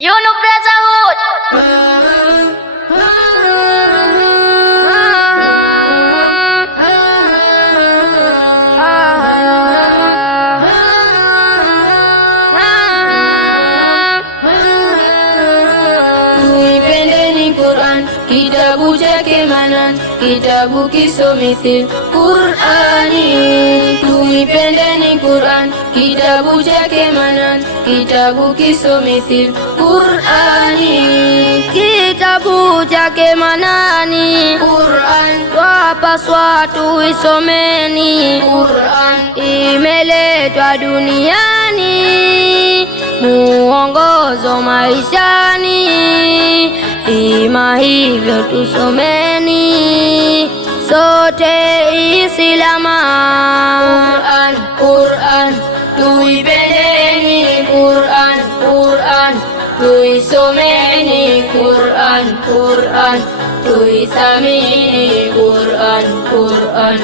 Yuno Brotherhood. Tuipendeni Quran, kitabu chake Manan, kitabu kisomithil Qurani. Tuipendeni Quran, kitabu chake Manan, kitabu kisomithil Qurani. Kitabu chake Manani, Quran, twapaswa tuisomeni. Quran, Imeletwa duniani, muongozo maishani, ima hivyo tusomeni sote Islama. Quran, Quran, tuipendeni Quran, Quran, tuisomeni Quran, Quran, tuithamini Quran, Quran.